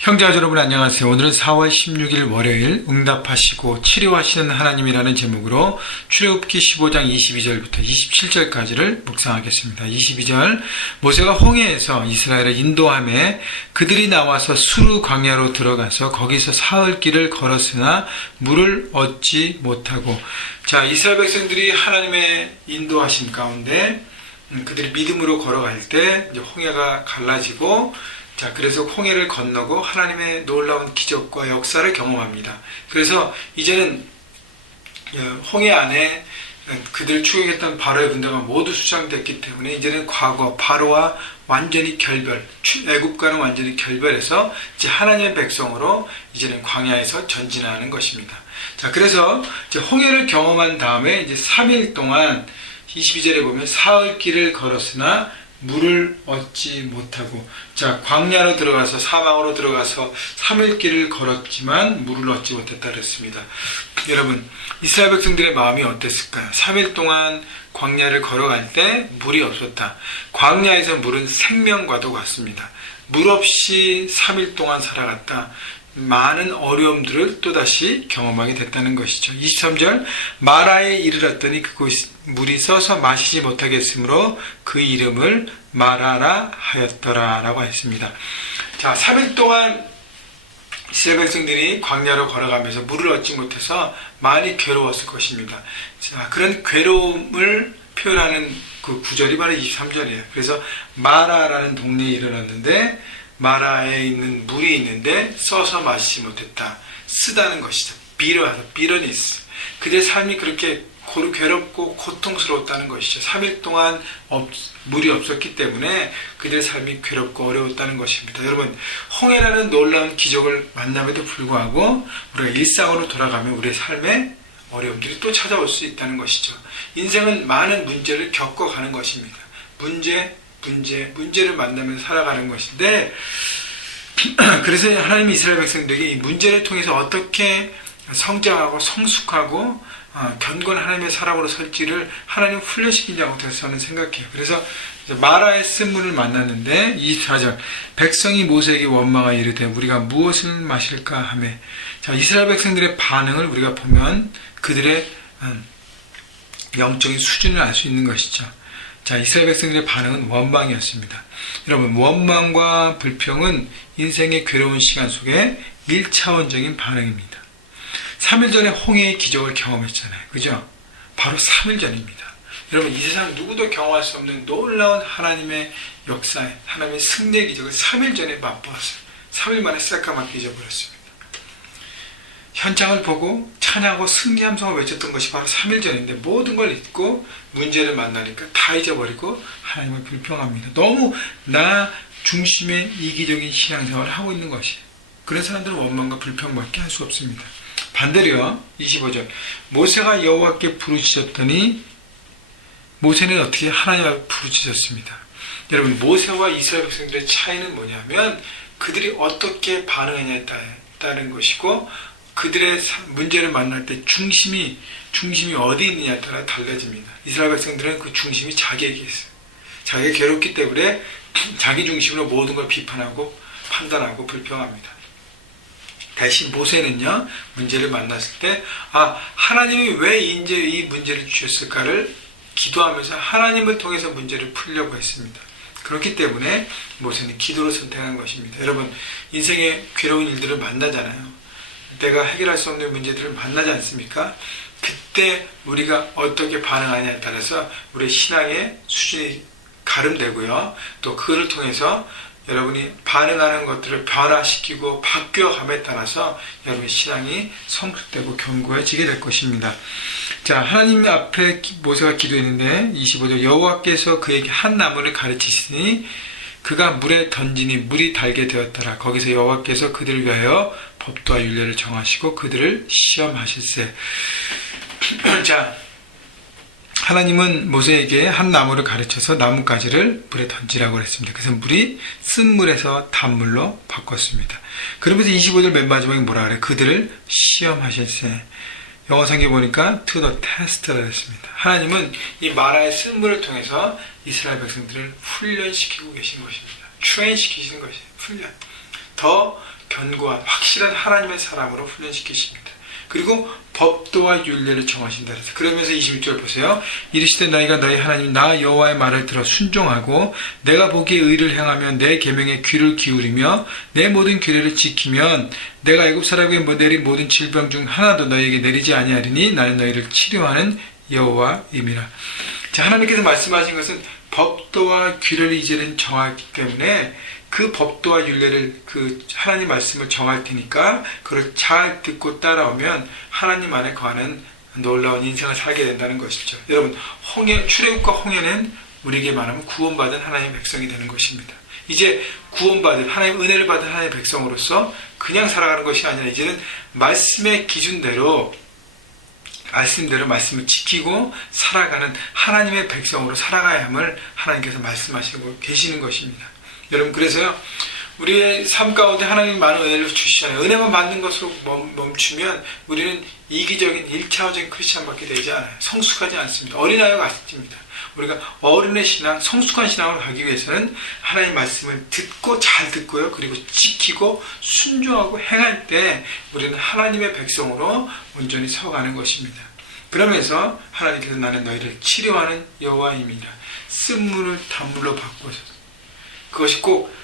형제자 여러분 안녕하세요. 오늘은 4월 16일 월요일 응답하시고 치료하시는 하나님이라는 제목으로 출애굽기 15장 22절부터 27절까지를 묵상하겠습니다. 22절 모세가 홍해에서 이스라엘을 인도하며 그들이 나와서 수르 광야로 들어가서 거기서 사흘 길을 걸었으나 물을 얻지 못하고 자 이스라엘 백성들이 하나님의 인도하심 가운데 그들이 믿음으로 걸어갈 때 이제 홍해가 갈라지고 자, 그래서 홍해를 건너고 하나님의 놀라운 기적과 역사를 경험합니다. 그래서 이제는 홍해 안에 그들을 추격했던 바로의 군대가 모두 수장됐기 때문에 이제는 과거 바로와 완전히 결별, 애굽과는 완전히 결별해서 이제 하나님의 백성으로 이제는 광야에서 전진하는 것입니다. 자, 그래서 이제 홍해를 경험한 다음에 이제 3일 동안 22절에 보면 사흘 길을 걸었으나 물을 얻지 못하고 자 광야로 들어가서 사막으로 들어가서 3일 길을 걸었지만 물을 얻지 못했다 그랬습니다. 여러분 이스라엘 백성들의 마음이 어땠을까요? 3일 동안 광야를 걸어갈 때 물이 없었다. 광야에서 물은 생명과도 같습니다. 물 없이 3일 동안 살아갔다. 많은 어려움들을 또다시 경험하게 됐다는 것이죠. 23절 마라에 이르렀더니 그곳 물이 써서 마시지 못하겠으므로 그 이름을 마라라 하였더라 라고 했습니다. 자, 3일 동안 이스라엘 백성들이 광야로 걸어가면서 물을 얻지 못해서 많이 괴로웠을 것입니다. 자, 그런 괴로움을 표현하는 그 구절이 바로 23절이에요. 그래서 마라라는 동네에 이르렀는데 마라에 있는 물이 있는데 써서 마시지 못했다. 쓰다는 것이죠. 비러니스. 그들의 삶이 그렇게 괴롭고 고통스러웠다는 것이죠. 3일 동안 물이 없었기 때문에 그들의 삶이 괴롭고 어려웠다는 것입니다. 여러분, 홍해라는 놀라운 기적을 만남에도 불구하고 우리가 일상으로 돌아가면 우리의 삶에 어려움들이 또 찾아올 수 있다는 것이죠. 인생은 많은 문제를 겪어가는 것입니다. 문제를 만나면서 살아가는 것인데 그래서 하나님이 이스라엘 백성들에게 이 문제를 통해서 어떻게 성장하고 성숙하고 견고한 하나님의 사람으로 설지를 하나님 훈련시키냐고 저는 생각해요. 그래서 마라의 쓴물을 만났는데 24절 백성이 모세에게 원망하여 이르되 우리가 무엇을 마실까 하며 자 이스라엘 백성들의 반응을 우리가 보면 그들의 영적인 수준을 알 수 있는 것이죠. 자, 이스라엘 백성들의 반응은 원망이었습니다. 여러분, 원망과 불평은 인생의 괴로운 시간 속에 1차원적인 반응입니다. 3일 전에 홍해의 기적을 경험했잖아요. 그죠? 바로 3일 전입니다. 여러분, 이 세상 누구도 경험할 수 없는 놀라운 하나님의 역사에, 하나님의 승리의 기적을 3일 전에 맛보았어요. 3일 만에 새까맣게 잊어버렸습니다. 현장을 보고 찬양하고 승리함성을 외쳤던 것이 바로 3일 전인데 모든 걸 잊고 문제를 만나니까 다 잊어버리고 하나님을 불평합니다. 너무 나 중심의 이기적인 신앙생활을 하고 있는 것이에요. 그런 사람들은 원망과 불평밖에 할 수 없습니다. 반대로요. 25절 모세가 여호와께 부르짖었더니 모세는 어떻게 하나님 앞에 부르짖었습니다. 여러분 모세와 이스라엘 백성들의 차이는 뭐냐면 그들이 어떻게 반응하냐에 따른 것이고 그들의 문제를 만날 때 중심이 어디 있느냐에 따라 달라집니다. 이스라엘 백성들은 그 중심이 자기에게 있어요. 자기가 괴롭기 때문에 자기 중심으로 모든 걸 비판하고 판단하고 불평합니다. 대신 모세는요, 문제를 만났을 때, 하나님이 왜 이제 이 문제를 주셨을까를 기도하면서 하나님을 통해서 문제를 풀려고 했습니다. 그렇기 때문에 모세는 기도를 선택한 것입니다. 여러분, 인생의 괴로운 일들을 만나잖아요. 내가 해결할 수 없는 문제들을 만나지 않습니까? 그때 우리가 어떻게 반응하냐에 따라서 우리의 신앙의 수준이 가름되고요. 또 그를 통해서 여러분이 반응하는 것들을 변화시키고 바뀌어감에 따라서 여러분의 신앙이 성숙되고 견고해지게 될 것입니다. 자, 하나님 앞에 모세가 기도했는데 25절 여호와께서 그에게 한 나무를 가르치시니 그가 물에 던지니 물이 달게 되었더라. 거기서 여호와께서 그들을 위하여 법도와 율례를 정하시고 그들을 시험하실세. 자, 하나님은 모세에게 한 나무를 가르쳐서 나뭇가지를 물에 던지라고 했습니다. 그래서 물이 쓴 물에서 단물로 바꿨습니다. 그러면서 25절 맨 마지막에 뭐라 그래요? 그들을 시험하실세. 영어 성경 보니까 to the test라 했습니다. 하나님은 이 마라의 쓴 물을 통해서 이스라엘 백성들을 훈련시키고 계신 것입니다. 트레인 시키시는 것이에요. 훈련. 더 견고한 확실한 하나님의 사람으로 훈련시키십니다. 그리고 법도와 율례를 정하신다. 그러면서 26절 보세요. 이르시되 너희가 너희 하나님 나 여호와의 말을 들어 순종하고 내가 보기에 의를 행하며 내 계명에 귀를 기울이며 내 모든 규례를 지키면 내가 애굽 사람에게 내린 모든 질병 중 하나도 너희에게 내리지 아니하리니 나는 너희를 치료하는 여호와임이라. 자, 하나님께서 말씀하신 것은 법도와 규례를 이제는 정하기 때문에 그 법도와 율례를 그 하나님 말씀을 정할 테니까 그걸 잘 듣고 따라오면 하나님 안에 거하는 놀라운 인생을 살게 된다는 것이죠. 여러분, 출애굽과 홍해는 우리에게 말하면 구원받은 하나님의 백성이 되는 것입니다. 이제 구원받은 하나님 은혜를 받은 하나님의 백성으로서 그냥 살아가는 것이 아니라 이제는 말씀의 기준대로 말씀을 지키고 살아가는 하나님의 백성으로 살아가야 함을 하나님께서 말씀하시고 계시는 것입니다. 여러분, 그래서요, 우리의 삶 가운데 하나님이 많은 은혜를 주시잖아요. 은혜만 받는 것으로 멈추면 우리는 이기적인 1차원적인 크리스찬밖에 되지 않아요. 성숙하지 않습니다. 어린아이와 같습니다. 우리가 어른의 신앙, 성숙한 신앙을 가기 위해서는 하나님 말씀을 듣고 잘 듣고요. 그리고 지키고 순종하고 행할 때 우리는 하나님의 백성으로 온전히 서가는 것입니다. 그러면서 하나님께서 나는 너희를 치료하는 여호와임이라. 쓴물을 단물로 바꾸소서. 그것이 꼭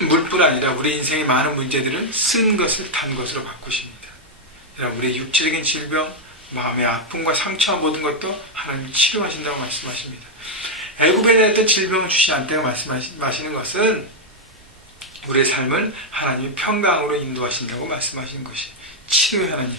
물뿐 아니라 우리 인생의 많은 문제들을 쓴 것을 단 것으로 바꾸십니다. 우리의 육체적인 질병, 마음의 아픔과 상처와 모든 것도 하나님이 치료하신다고 말씀하십니다. 애굽에 내렸던 질병을 주시 않다고 말씀하시는 것은 우리의 삶을 하나님이 평강으로 인도하신다고 말씀하시는 것이 치료의 하나님.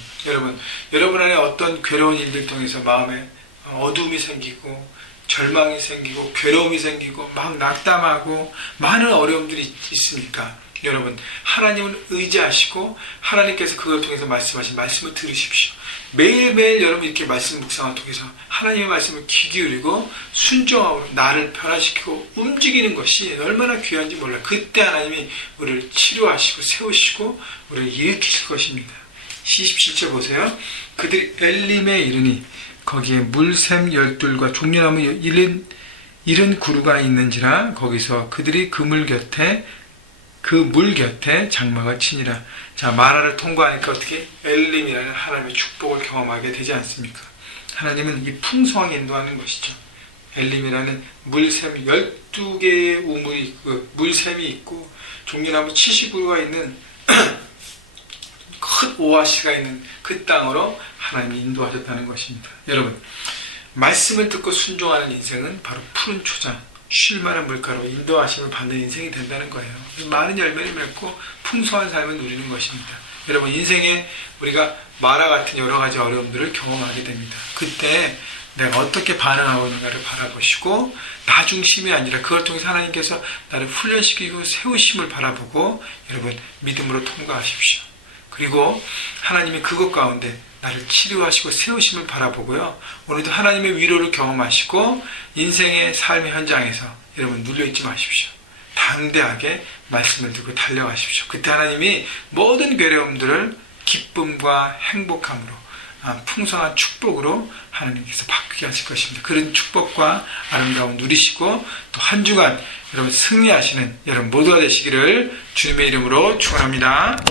여러분 안에 어떤 괴로운 일들 통해서 마음에 어두움이 생기고 절망이 생기고 괴로움이 생기고 막 낙담하고 많은 어려움들이 있습니까? 여러분, 하나님을 의지하시고 하나님께서 그걸 통해서 말씀하신 말씀을 들으십시오. 매일매일 여러분 이렇게 말씀 묵상을 통해서 하나님의 말씀을 귀 기울이고 순종하고 나를 변화시키고 움직이는 것이 얼마나 귀한지 몰라요. 그때 하나님이 우리를 치료하시고 세우시고 우리를 일으키실 것입니다. 27절 보세요. 그들이 엘림에 이르니 거기에 물샘 12과 종려나무 70 그루가 있는지라 거기서 그들이 그 물 곁에 장막을 치니라. 자, 마라를 통과하니까 어떻게 엘림이라는 하나님의 축복을 경험하게 되지 않습니까? 하나님은 이 풍성하게 인도하는 것이죠. 엘림이라는 물샘 12개의 우물이 있고 물샘이 있고 종려나무 70그루가 있는 큰 오아시가 있는 그 땅으로 하나님이 인도하셨다는 것입니다. 여러분, 말씀을 듣고 순종하는 인생은 바로 푸른 초장, 쉴만한 물가로 인도하심을 받는 인생이 된다는 거예요. 많은 열매를 맺고 풍성한 삶을 누리는 것입니다. 여러분, 인생에 우리가 마라 같은 여러 가지 어려움들을 경험하게 됩니다. 그때 내가 어떻게 반응하고 있는가를 바라보시고 나 중심이 아니라 그걸 통해서 하나님께서 나를 훈련시키고 세우심을 바라보고 여러분 믿음으로 통과하십시오. 그리고 하나님이 그것 가운데 나를 치료하시고 세우심을 바라보고요. 오늘도 하나님의 위로를 경험하시고 인생의 삶의 현장에서 여러분 눌려있지 마십시오. 당대하게 말씀을 듣고 달려가십시오. 그때 하나님이 모든 괴로움들을 기쁨과 행복함으로 풍성한 축복으로 하나님께서 바꾸게 하실 것입니다. 그런 축복과 아름다움 누리시고 또 한 주간 여러분 승리하시는 여러분 모두가 되시기를 주님의 이름으로 축원합니다.